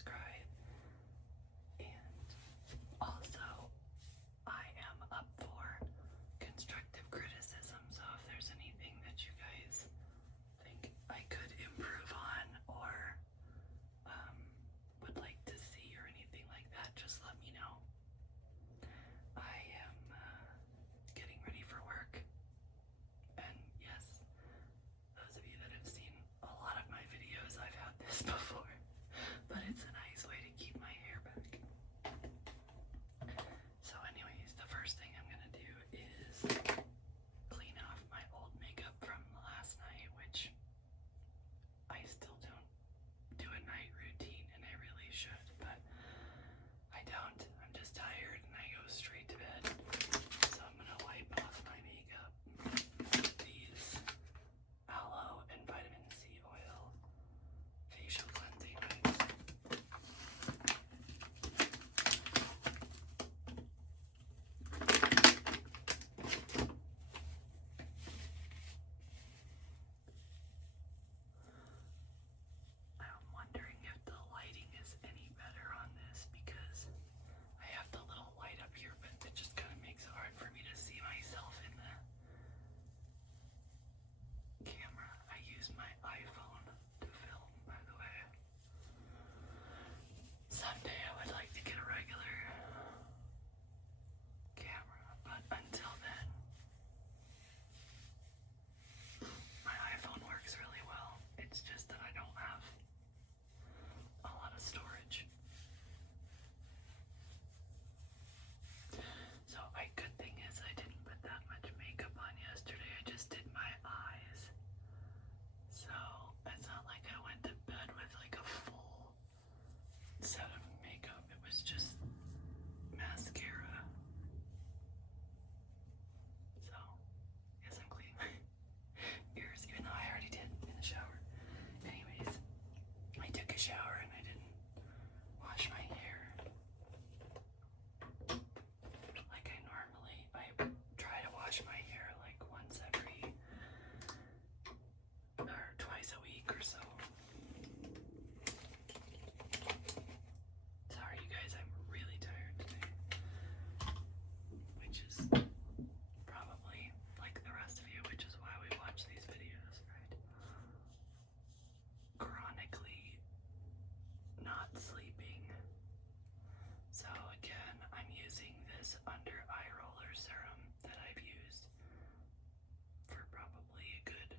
subscribe. And also, I am up for constructive criticism, so if there's anything that you guys think I could improve on or would like to see or anything like that, just let me know. I am getting ready for work, and yes, those of you that have seen a lot of my videos, I've had this before, but it's a nice way to keep my hair back. So anyways, the first thing I'm gonna do is clean off my old makeup from last night, which I still don't do a night routine, and I really should, but I don't. I'm just tired and I go straight to bed. So I'm gonna wipe off my makeup. These aloe and vitamin C oil facial cleansing wipes. I'm wondering if the lighting is any better on this because I have the little light up here, but it just kind of makes it hard for me to see myself in the camera. I use my iPhone to film, by the way. Someday I would like to get a regular camera, but until then, my iPhone works really well. It's just that I don't have a lot of storage. So good thing is I didn't put that much makeup on yesterday. I just did my eyes. So it's not like I went to bed with like a full set of makeup. It was just mascara. So yes, I'm cleaning my ears, even though I already did in the shower. Anyways, I took a shower and I didn't wash my hair like I normally. I try to wash my hair like once every or twice a week or so. Sorry you guys, I'm really tired today, which is probably like the rest of you, which is why we watch these videos, right? Chronically not sleeping. So again, I'm using this under eye roller serum that I've used for probably a good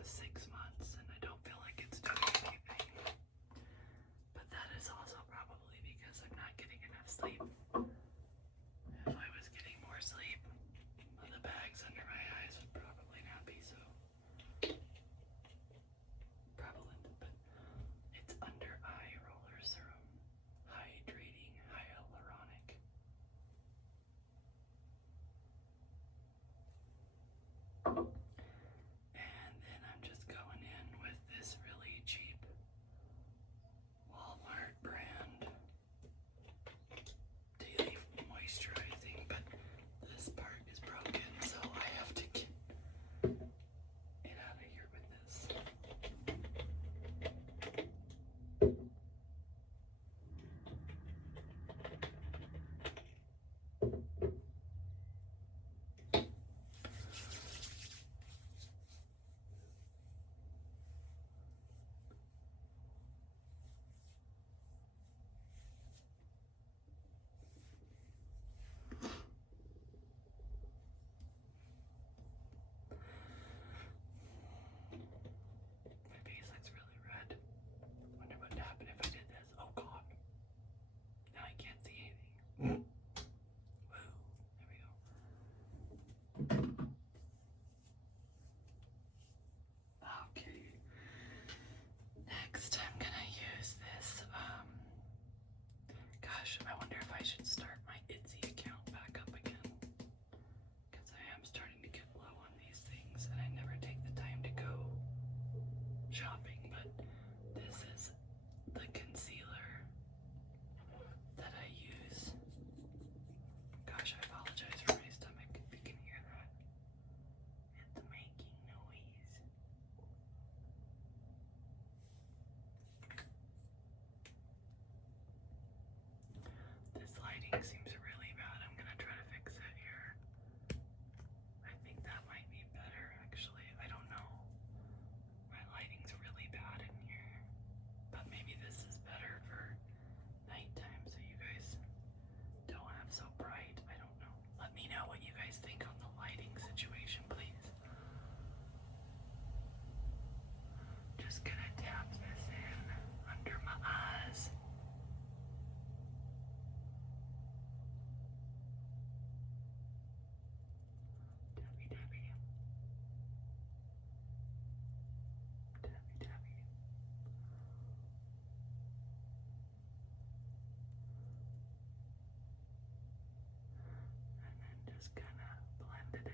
6 months, and I don't feel like it's doing anything. But that is also probably because I'm not getting enough sleep. If I was getting more sleep, the bags under my eyes would probably not be so prevalent, but it's under eye roller serum, hydrating hyaluronic. And then I'm just going in with this really cheap Walmart brand daily moisturizing, but this part is broken, so I have to get it out of here with this. My face looks really red. Wonder what would happen if I did this. Oh god. Now I can't see anything. Woo. There we go. Okay. Next I'm gonna use this. Gosh, I wonder if I should start my Etsy account back up again. Because I am starting to get low on these things and I never take the time to go shopping, but this is the concealer that I use. Gosh, I apologize for my stomach if you can hear that. It's making noise. lighting seems really bad. I'm gonna try to fix it here. I think that might be better, actually. I don't know. My lighting's really bad in here. But maybe this is better for nighttime so you guys don't have so bright. I don't know. Let me know what you guys think on the lighting situation, please. Just gonna tap this in under my eyes. Tappy, tappy. Tappy, tappy. And then just kind of blend it in.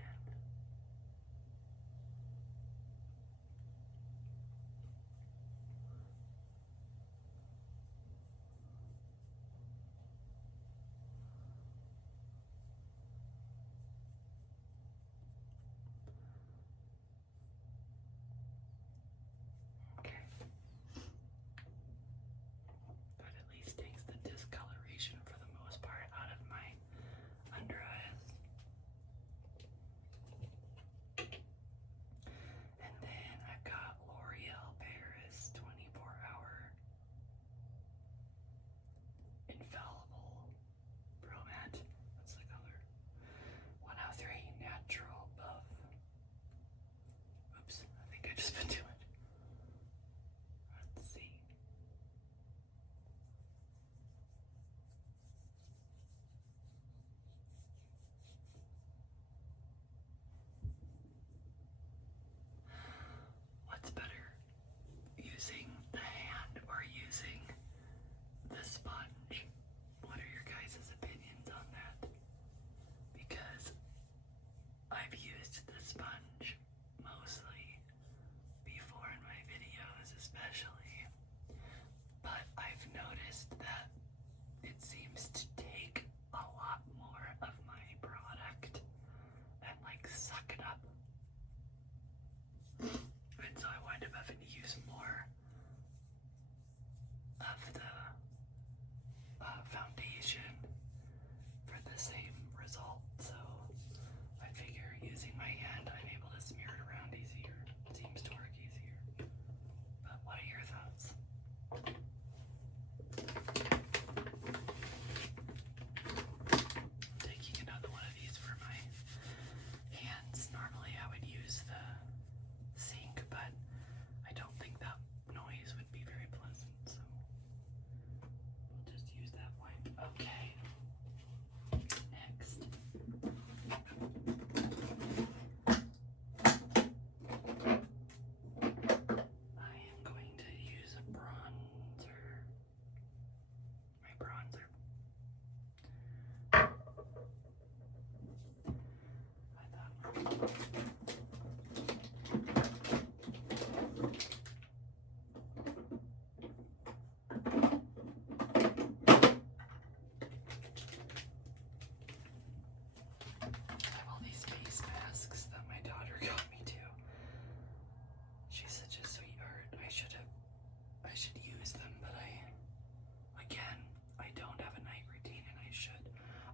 Okay. That at least takes the discoloration for the most part out of my under eyes. And then I've got L'Oreal Paris 24-hour Infallible Pro Matte. What's the color? 103 Natural Buff. Oops, I think I just put too much. Let's see. What's better, using the hand or using the sponge? What are your guys' opinions on that? Because I've used the sponge mostly before in my videos, especially, but I've noticed that it seems to take a lot more of my product and like suck it up. And so I wind up having to use more of the foundation for the same result. So I figure using my hand, I'm able to smear it around easier. It seems to work easier. But what are your thoughts? Taking another one of these for my hands. Normally I would use the sink, but I don't think that noise would be very pleasant, so we'll just use that wipe. Okay. Next. I am going to use a bronzer. My bronzer. I thought I have all these face masks that my daughter got me too. She's such a sweetheart. I should use them, but again, I don't have a night routine and I should.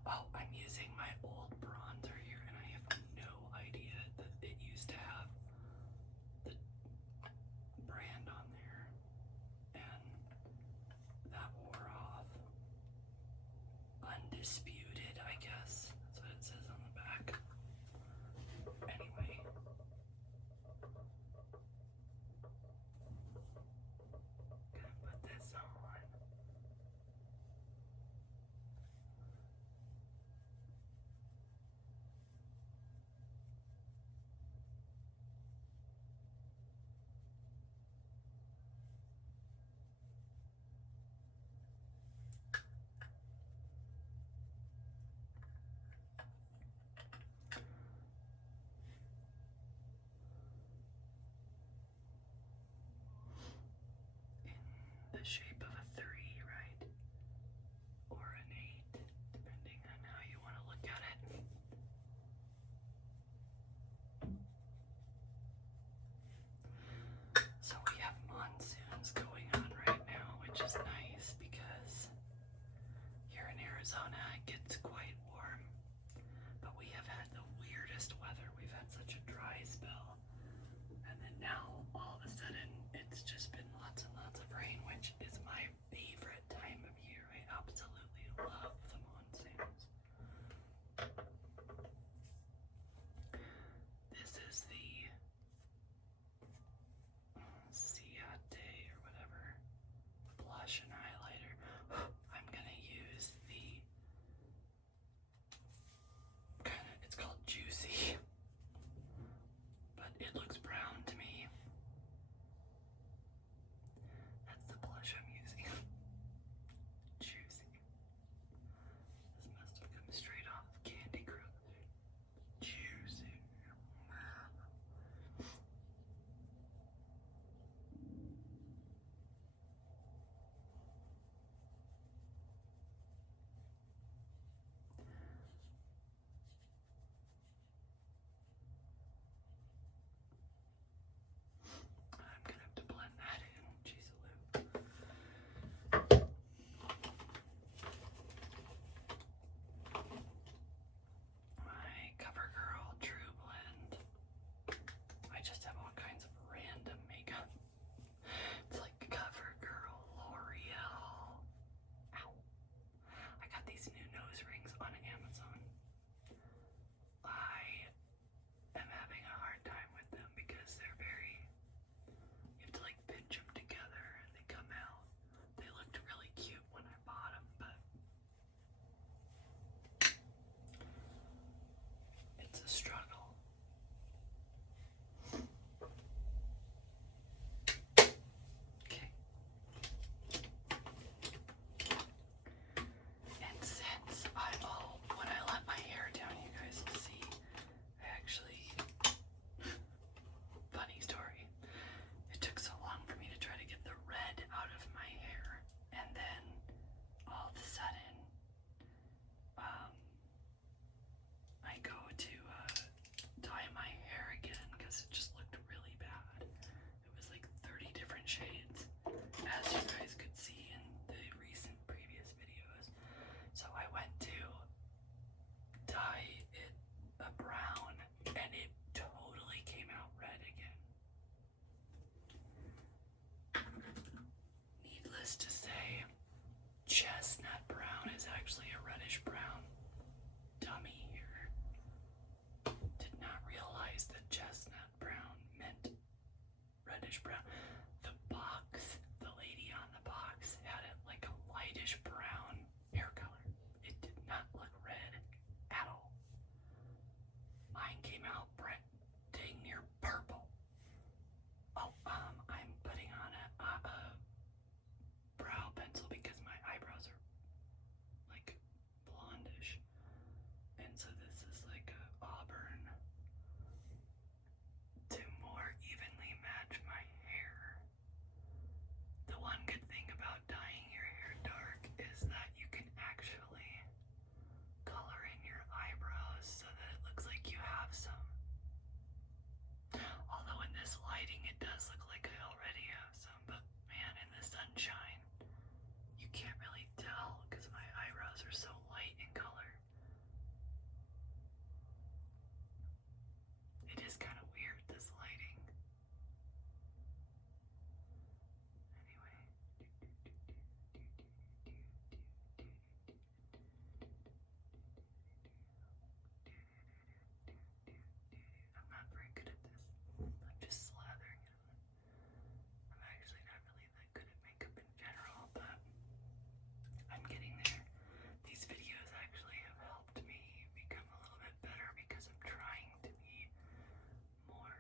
Oh, I'm using my old bronzer here and I have no idea that it used to have the brand on there. And that wore off. Undisputed, I guess. That's what it says on the back. Anyway. Gonna put this on. In the shape of a 3, right? Or an 8, depending on how you want to look at it. So we have monsoons going on right now, which is nice because here in Arizona it gets actually a reddish brown dummy here. Did not realize that chestnut brown meant reddish brown. The box, the lady on the box had it like a lightish brown hair color. It did not look red at all. Mine came out dang near purple. Oh, I'm putting on a brow pencil because my eyebrows are like blondish, and so this is like a auburn to more evenly match my hair. The one good thing about dyeing your hair dark is that you can actually color in your eyebrows so that it looks like you have some. Although in this lighting it does look like I already have some, but man, in the sunshine, you can't really tell because my eyebrows are so light in color. It is kind of weird, this lighting. Anyway. I'm not very good at this. I'm just slathering it on. I'm actually not really that good at makeup in general, but I'm getting there. These videos actually have helped me become a little bit better because I'm trying to be more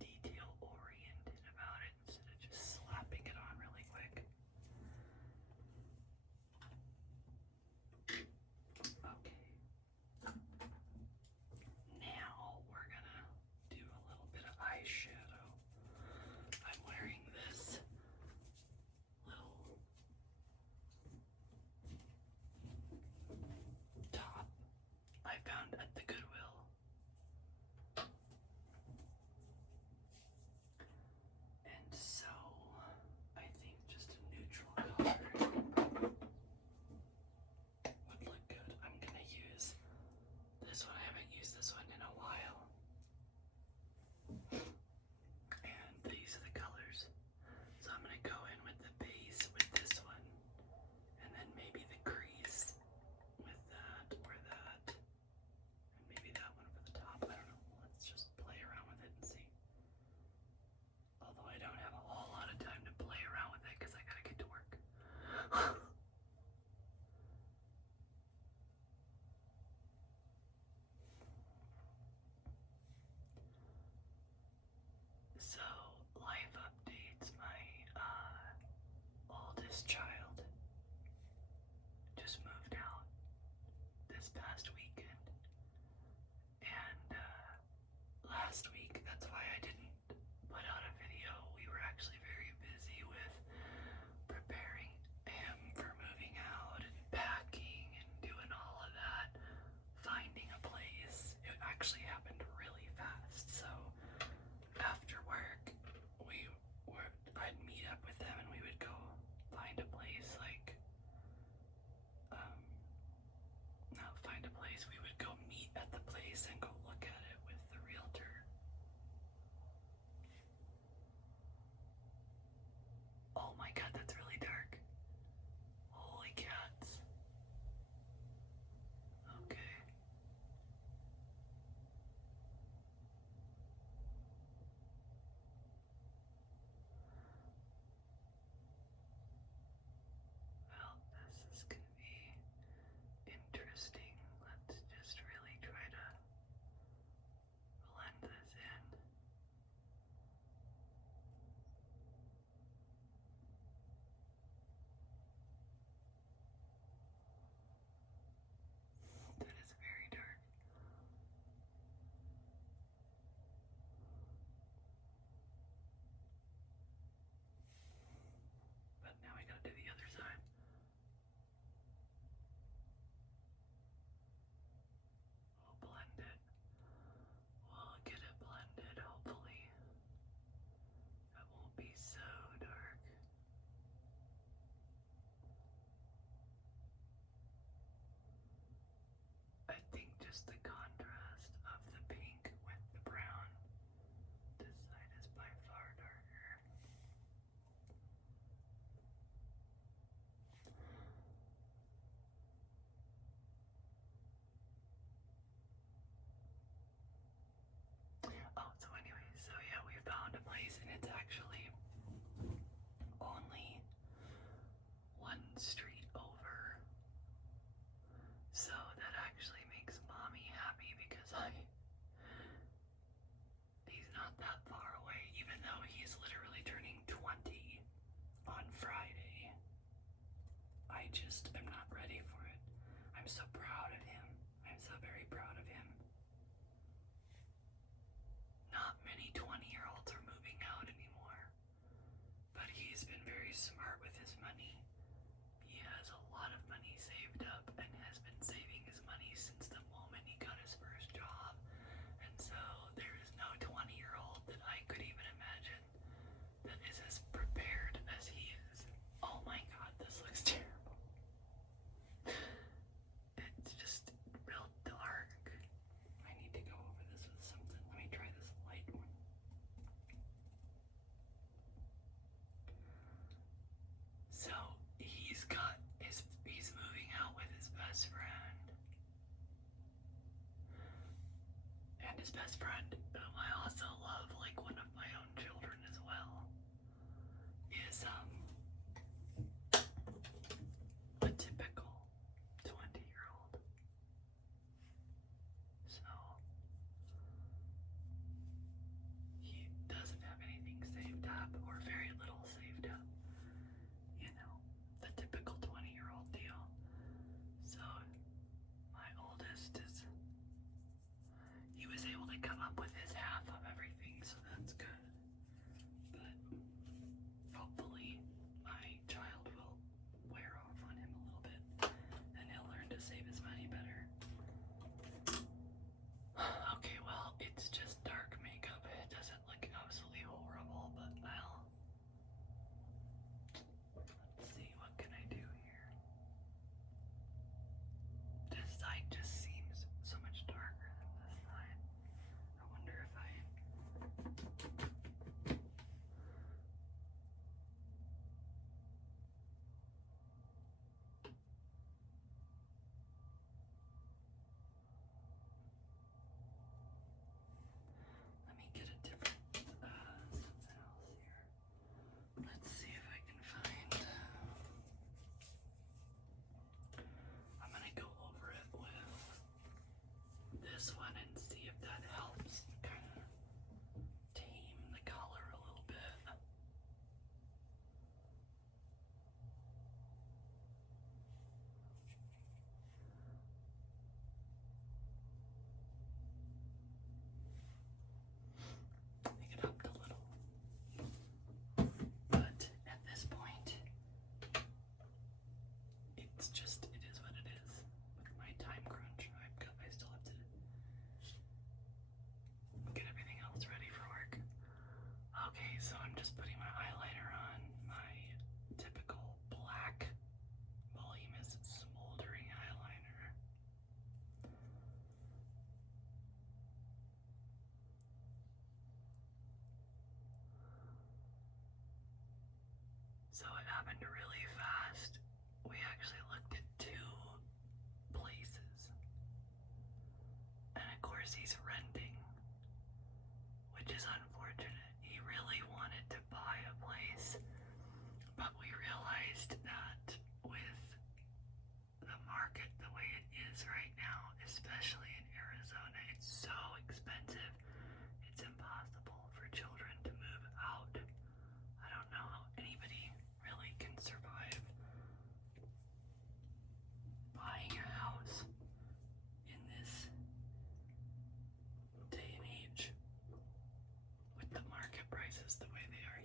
detail oriented about it instead of just slapping it on really quick. Okay. Now we're gonna do a little bit of eyeshadow. I'm wearing this little top I found at the Goodwill. And so I think just a neutral color would look good. I'm gonna use this one. I haven't used this one in a while. And these are the colors. So I'm gonna go in with the base with this one. And then maybe the crease with that or that. And maybe that one for the top. I don't know. Let's just play around with it and see. Although I don't have a whole lot of time to play around with it because I gotta get to work. So, life updates. My oldest child just moved out this past weekend. And last week, that's why I didn't put out a video. We were actually very busy with preparing him for moving out and packing and doing all of that, finding a place. It actually happened really fast. So after work, I'd meet up with them and we would go find a place like, not find a place, we would go meet at the place and go look at it with the realtor. Oh my god, that's really dark. Holy cats. Okay. Well, this is gonna be interesting. Let's just really try to blend this in. That is very dark. But now I gotta do the other side. We'll blend it. We'll get it blended, hopefully. It won't be so dark. I think just the contrast of the pink with the brown. This side is by far darker. just am not ready for it. I'm so proud of him. I'm so very proud of him. Not many 20-year-olds are moving out anymore, but he's been very smart with his money. He has a lot of money saved up and has been saving his money since the moment he got his first job. And so there is no 20-year-old that I could even imagine that is as prepared as he is. Oh my god, this looks terrible. It's just real dark. I need to go over this with something. Let me try this light one. So he's moving out with his best friend. And his best friend, whom I also love like one of my own children as well, is a typical 20-year-old. So he doesn't have anything saved up or very little saved up. You know, the typical 20-year-old deal. So my oldest he was able to come up with his half of everything, so that's good. But hopefully my child will wear off on him a little bit and he'll learn to save his money better. Okay, well, it's just dark makeup. It doesn't look absolutely horrible, but well, let's see, what can I do here? This side just seems so much darker than this side. I wonder if I... Let me get a different, something else here. Let's see if I can find... I'm gonna go over it with this one and see if that helps kind of tame the color a little bit. I think it helped a little. But at this point, it's just, it is what it is. With my time crunch, I still have to get everything else ready for work. Okay, so I'm just putting my eyeliner on. My typical black voluminous smoldering eyeliner. So it happened really fast. We actually looked at 2 places. And of course he's renting, which is unfortunate. He really wanted to buy a place, but we realized that with the market the way it is right now, especially in Arizona, it's so expensive. It's impossible for children to move out. I don't know how anybody really can survive buying a house in this day and age with the market prices the way they are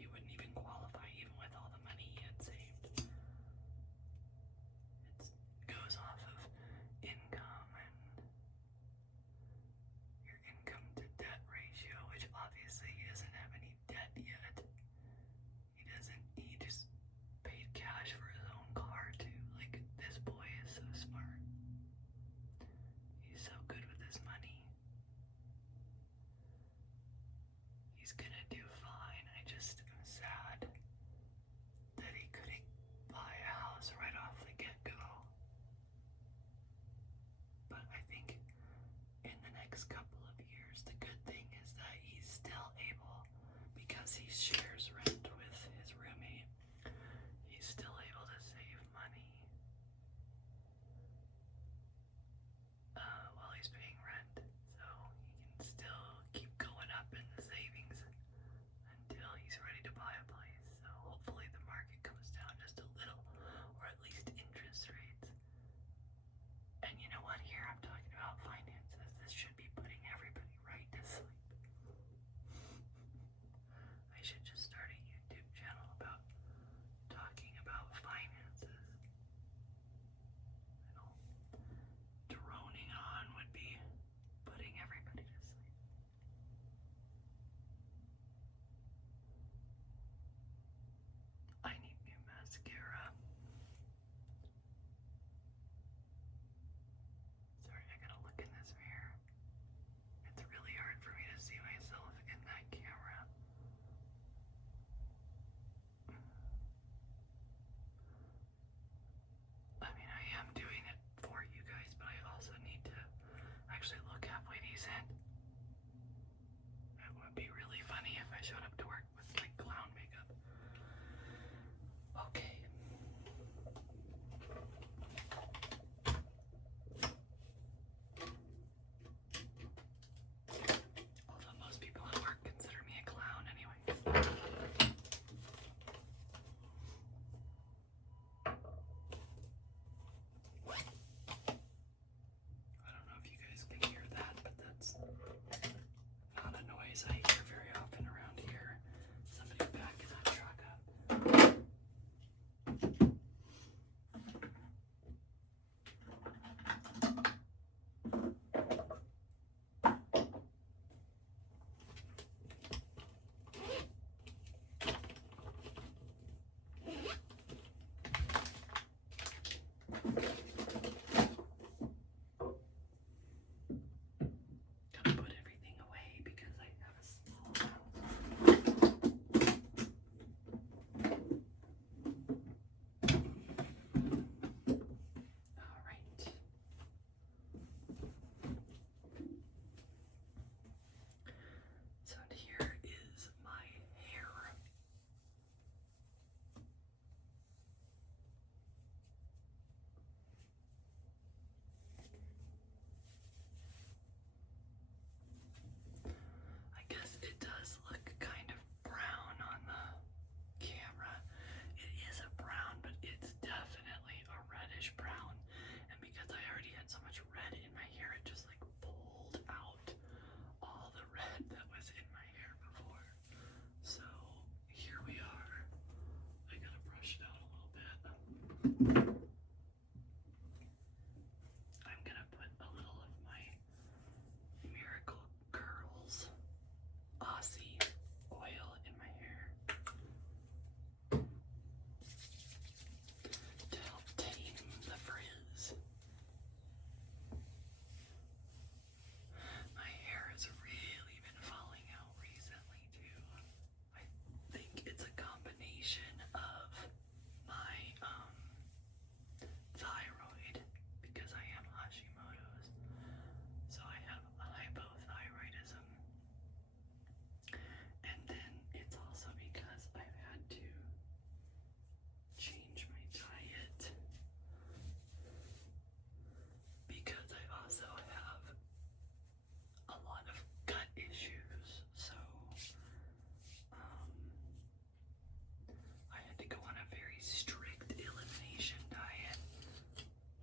strict elimination diet,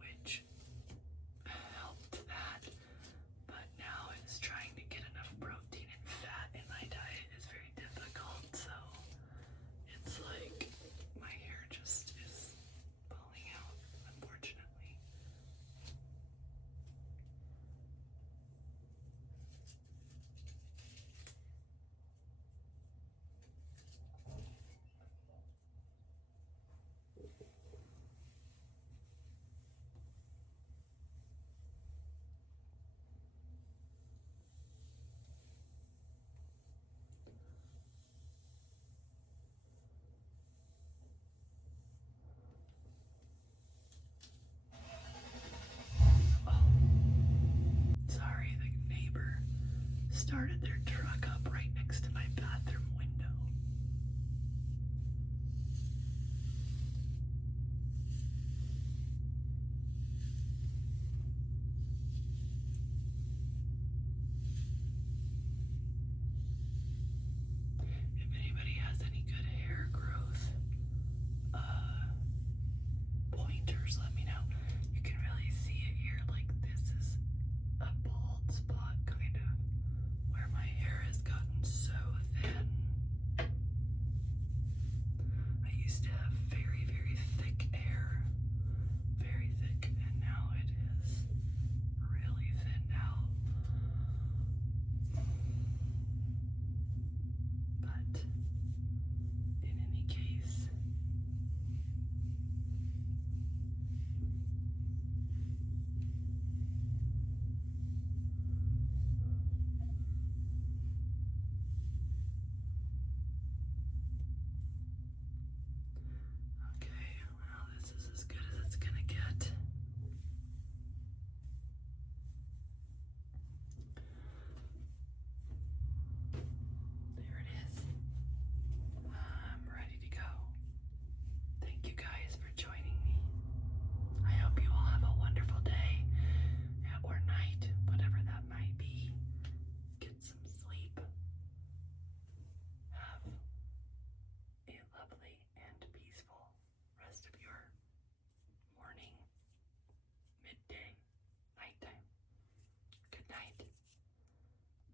which helped that, but now it's trying to get enough protein and fat in my diet is very difficult, so it's like my hair just is falling out, unfortunately. Oh, sorry, the neighbor started their truck up right next to my bathroom window. If anybody has any good hair growth pointers, let me know. You can really see it here, like this is a bald spot, kind of, where my hair has gotten so thin. I used to have very, very thick hair